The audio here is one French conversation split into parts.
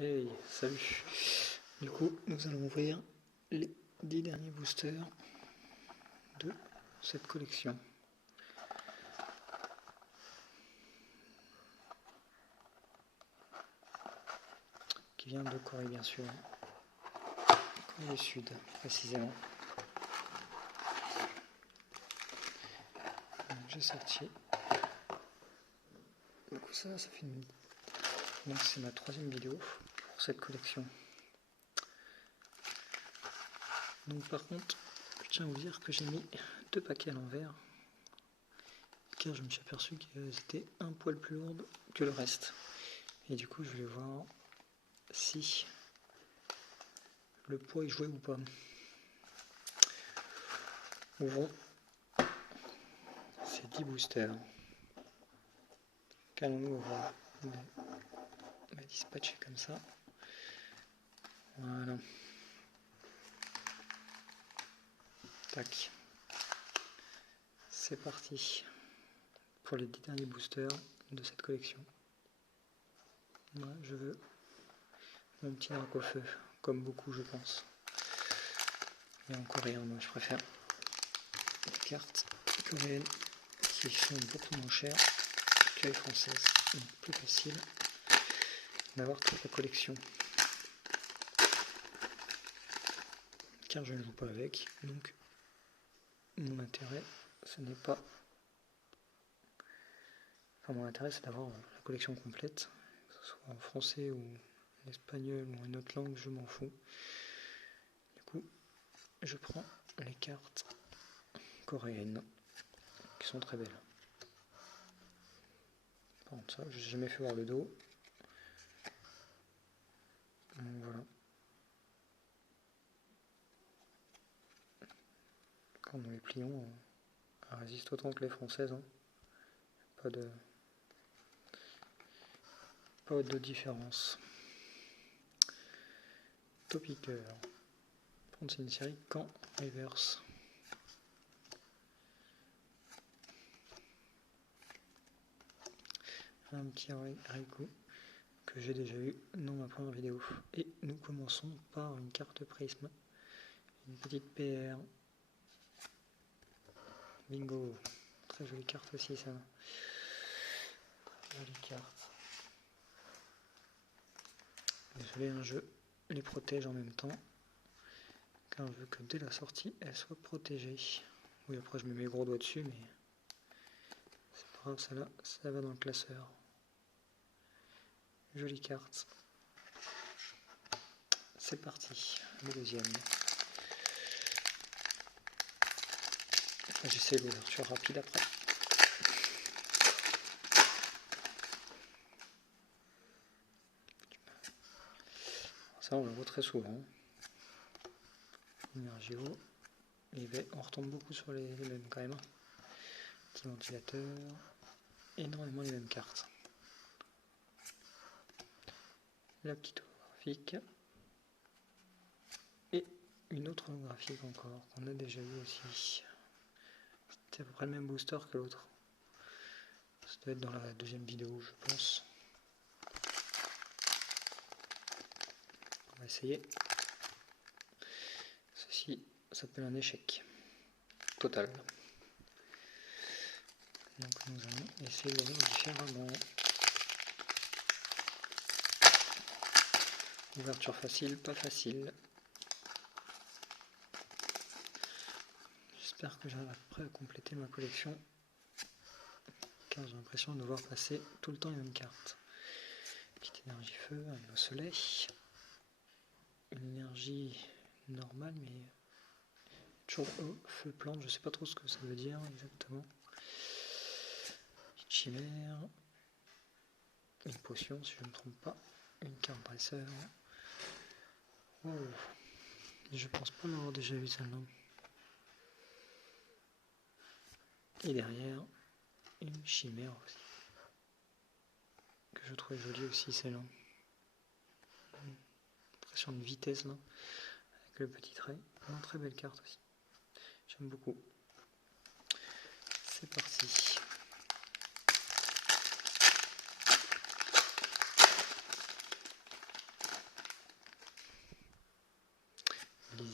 Hey, salut. Du coup, nous allons ouvrir les 10 derniers boosters de cette collection. Qui vient de Corée, bien sûr. Corée du Sud, précisément. J'ai sorti. Du coup, ça fait une... Donc, c'est ma 3e vidéo pour cette collection. Donc, par contre, je tiens à vous dire que j'ai mis 2 paquets à l'envers, car je me suis aperçu qu'elles étaient un poil plus lourdes que le reste. Et du coup, je voulais voir si le poids y jouait ou pas. Ouvrons ces 10 boosters. Qu'allons-nous avoir? On va dispatcher comme ça. Voilà. Tac. C'est parti pour les 10 derniers boosters de cette collection. Voilà, je veux mon petit drac au feu, comme beaucoup je pense. Et en coréen, moi je préfère les cartes coréennes qui sont beaucoup moins chères que les françaises. Donc plus facile d'avoir toute la collection. Car je ne joue pas avec, donc mon intérêt, ce n'est pas... Enfin, mon intérêt, c'est d'avoir la collection complète, que ce soit en français ou en espagnol ou en une autre langue, je m'en fous. Du coup, je prends les cartes coréennes, qui sont très belles. Par contre, ça, je n'ai jamais fait voir le dos. Donc, voilà. Quand nous les plions, elles résistent autant que les françaises. Hein. Pas de différence. Topicker. C'est une série Quand Reverse. Un petit Raikou que j'ai déjà eu dans ma première vidéo. Et nous commençons par une carte prisme. Une petite PR. Bingo. Très jolie carte aussi ça. Jolie carte. Désolé, hein, je les protège en même temps. Car je veux que dès la sortie, elle soit protégée. Oui, après je mets mes gros doigts dessus, mais c'est pas grave, celle-là, ça va dans le classeur. Jolie carte. C'est parti, le deuxième. J'essaie l'ouverture rapide après. Ça, on le voit très souvent. Énergie haut. Et on retombe beaucoup sur les mêmes quand même. Petit ventilateur. Énormément les mêmes cartes. La petite holographique. Et une autre holographique encore, qu'on a déjà vu aussi. C'était à peu près le même booster que l'autre. Ça doit être dans la 2e vidéo, je pense. On va essayer. Ceci s'appelle un échec total. Donc nous allons essayer de l'ouvrir différemment. Ouverture facile, pas facile. J'espère que j'arrive à peu près à compléter ma collection. Car j'ai l'impression de devoir passer tout le temps les mêmes cartes. Petite énergie feu, un soleil. Une énergie normale, mais toujours feu plante, je sais pas trop ce que ça veut dire exactement. Petite chimère. Une potion, si je ne me trompe pas. Une carte dresseur. Wow. Je pense pas l'avoir déjà vu celle-là. Et derrière, une chimère aussi. Que je trouvais jolie aussi celle-là. Impression de vitesse là. Avec le petit trait. Une très belle carte aussi. J'aime beaucoup. C'est parti.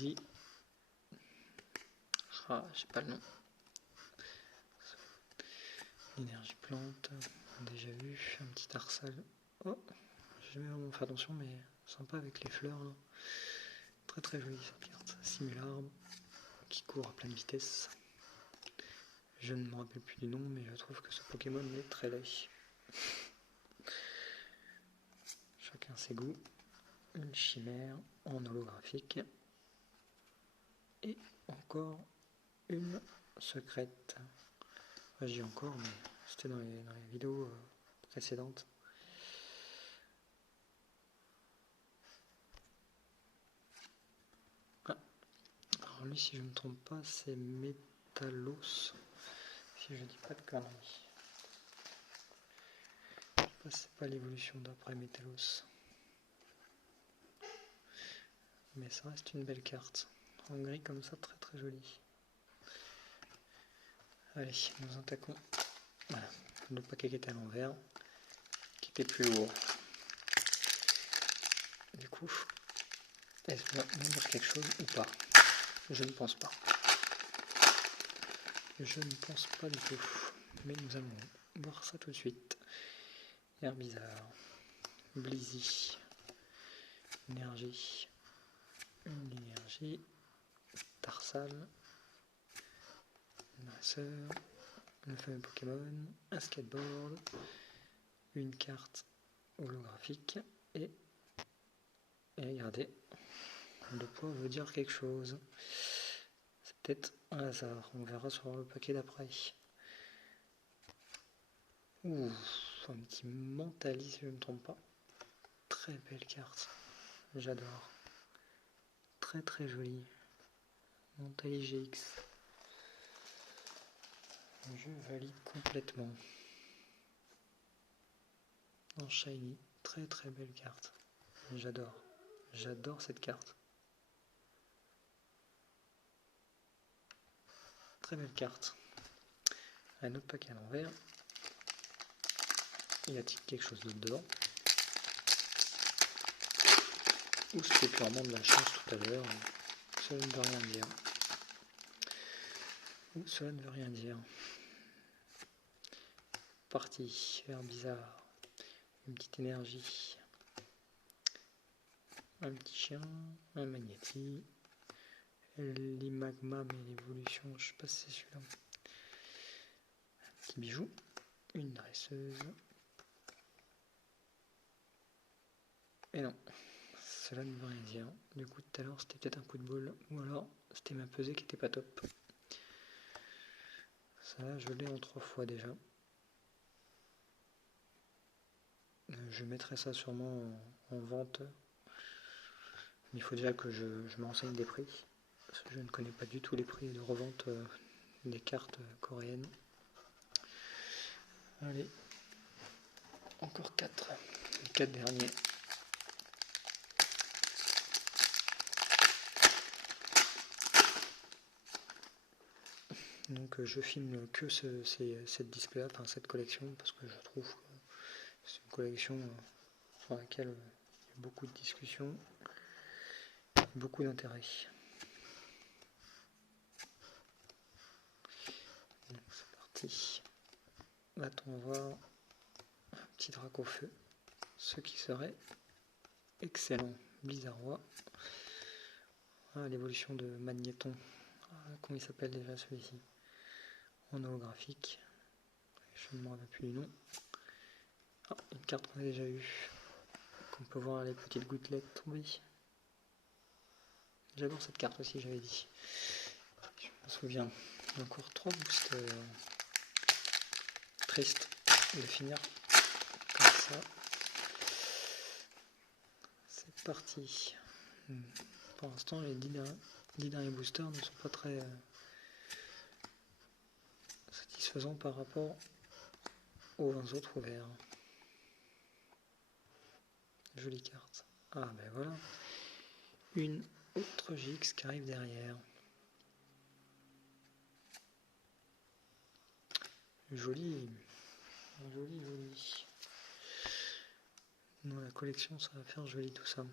Blizzy. Ah, j'ai pas le nom. Énergie plante, déjà vu. Un petit Tarsal. Oh, j'ai jamais vraiment fait attention, mais sympa avec les fleurs. Là. Très très jolie cette carte. Simularbe qui court à pleine vitesse. Je ne me rappelle plus du nom, mais je trouve que ce Pokémon est très laid. Chacun ses goûts. Une chimère en holographique. Et encore une secrète. Enfin, je dis encore, mais c'était dans les vidéos précédentes. Ah. Alors lui, si je ne me trompe pas, c'est Métalos. Si je dis pas de conneries. Je sais pas si c'est pas l'évolution d'après Métalos. Mais ça reste une belle carte. En gris comme ça, très très jolie. Allez, nous attaquons. Voilà, le paquet qui était à l'envers, qui était plus lourd. Du coup, est-ce que va me dire quelque chose ou pas? Je ne pense pas. Je ne pense pas du tout. Mais nous allons voir ça tout de suite. Herbizarre, Blizzy, énergie, une énergie, Tarsal, une dresseur, le fameux Pokémon, un skateboard, une carte holographique et regardez, le poids veut dire quelque chose. C'est peut-être un hasard, on verra sur le paquet d'après. Ouh, un petit Mentali si je ne me trompe pas. Très belle carte, j'adore. Très très jolie. Mentali GX. Je valide complètement. En shiny, très très belle carte. J'adore. J'adore cette carte. Très belle carte. Un autre paquet à l'envers. Y a-t-il quelque chose d'autre dedans? Ou c'était purement de la chance tout à l'heure? Cela ne veut rien dire. Ou cela ne veut rien dire. Parti, Herbizarre. Une petite énergie. Un petit chien. Un Magnéti. L'Imagma, mais l'évolution, je sais pas si c'est celui-là. Un petit bijou. Une dresseuse. Et non, cela ne veut rien dire. Du coup, tout à l'heure, c'était peut-être un coup de bol. Ou alors, c'était ma pesée qui était pas top. Ça, je l'ai en 3 fois déjà. Je mettrai ça sûrement en vente. Mais il faut déjà que je me renseigne des prix. Parce que je ne connais pas du tout les prix de revente des cartes coréennes. Allez. Encore 4. Les 4 derniers. Donc je filme que cette display, enfin cette collection, parce que je trouve que c'est une collection sur laquelle il y a beaucoup de discussions, beaucoup d'intérêt. Donc c'est parti. Va-t-on voir un petit Dracofeu, ce qui serait excellent. Blizzardois. Ah, l'évolution de Magnéton. Ah, comment il s'appelle déjà celui-ci? En holographique. Je ne me rappelle plus du nom. Ah, une carte qu'on a déjà eue. On peut voir les petites gouttelettes tomber. J'adore cette carte aussi, j'avais dit. Je me souviens. Encore 3 boosters. Triste de finir comme ça. C'est parti. Pour l'instant, les 10 derniers boosters ne sont pas très satisfaisants par rapport aux 20 autres ouverts. Jolie carte. Ah ben voilà. Une autre GX qui arrive derrière. Joli. Joli. Dans la collection, ça va faire joli tout ça.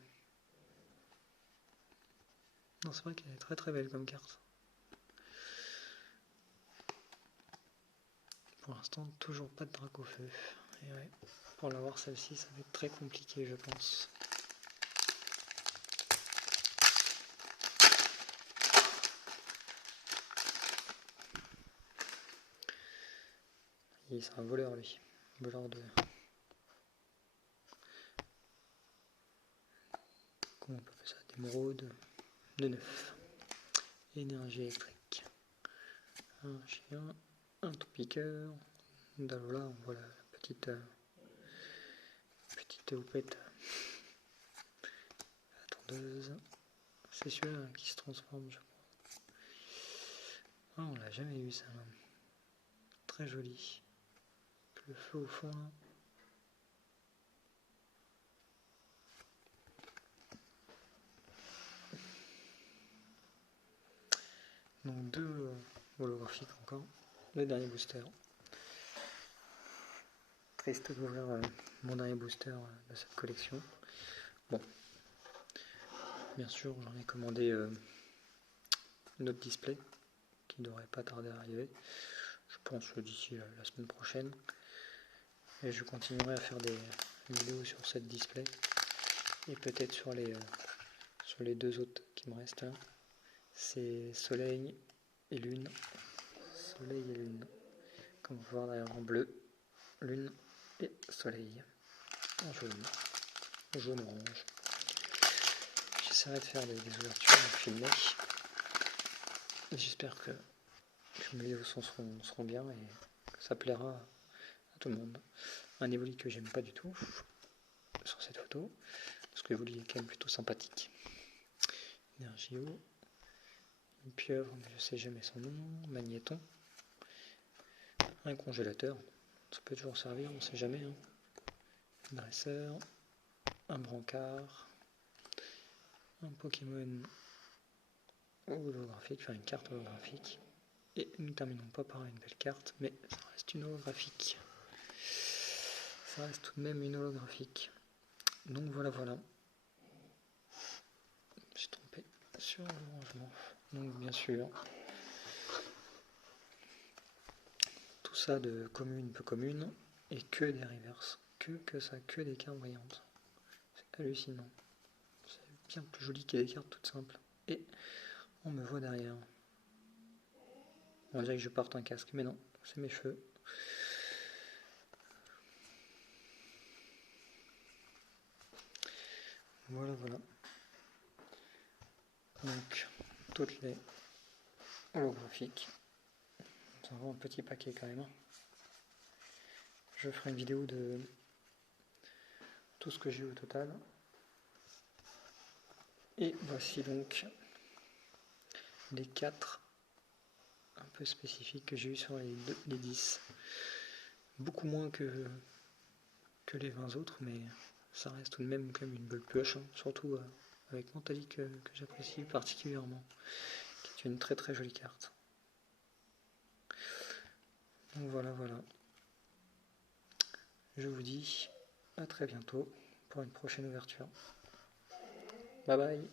Non, c'est vrai qu'elle est très très belle comme carte. Pour l'instant, toujours pas de Dracofeu. Et ouais, pour l'avoir celle-ci, ça va être très compliqué, je pense. Et c'est un voleur, lui. Voleur de... Comment on peut faire ça? D'émeraude de 9. Énergie électrique. Un chien, un tout piqueur. Là, on voit la petite houppette. La tondeuse. C'est celui-là qui se transforme, je crois. Ah, on l'a jamais eu, ça. Très joli. Le feu au fond, là. Donc 2 holographiques encore. Le dernier booster. Triste d'ouvrir mon dernier booster de cette collection. Bon. Bien sûr, j'en ai commandé un autre display qui ne devrait pas tarder à arriver. Je pense d'ici la semaine prochaine. Et je continuerai à faire des vidéos sur cette display. Et peut-être sur les 2 autres qui me restent là. C'est Soleil et Lune. Soleil et Lune. Comme vous pouvez voir derrière en bleu. Lune et Soleil. En jaune. Jaune orange. J'essaierai de faire des ouvertures filmées. J'espère que mes vidéos seront bien et que ça plaira à tout le monde. Un Evoli que j'aime pas du tout sur cette photo, parce que Evoli est quand même plutôt sympathique. Énergie eau. Une pieuvre, mais je sais jamais son nom. Magnéton. Un congélateur. Ça peut toujours servir, on sait jamais. Un dresseur. Un brancard. Un Pokémon holographique, enfin une carte holographique. Et nous ne terminons pas par une belle carte, mais ça reste une holographique. Ça reste tout de même une holographique. Donc voilà. Je suis trompé sur le rangement. Donc bien sûr, tout ça de commune, peu commune, et que des reverses. Que des cartes brillantes. C'est hallucinant. C'est bien plus joli que des cartes toutes simples. Et on me voit derrière. On dirait que je porte un casque, mais non, c'est mes cheveux. Voilà. Donc, toutes les holographiques. Ça va un petit paquet quand même. Je ferai une vidéo de tout ce que j'ai au total. Et voici donc les 4 un peu spécifiques que j'ai eu sur les 10. Beaucoup moins que les 20 autres, mais ça reste tout de même comme une belle pioche, surtout avec Mentali que j'apprécie particulièrement, qui est une très très jolie carte. Donc voilà. Je vous dis à très bientôt pour une prochaine ouverture. Bye bye.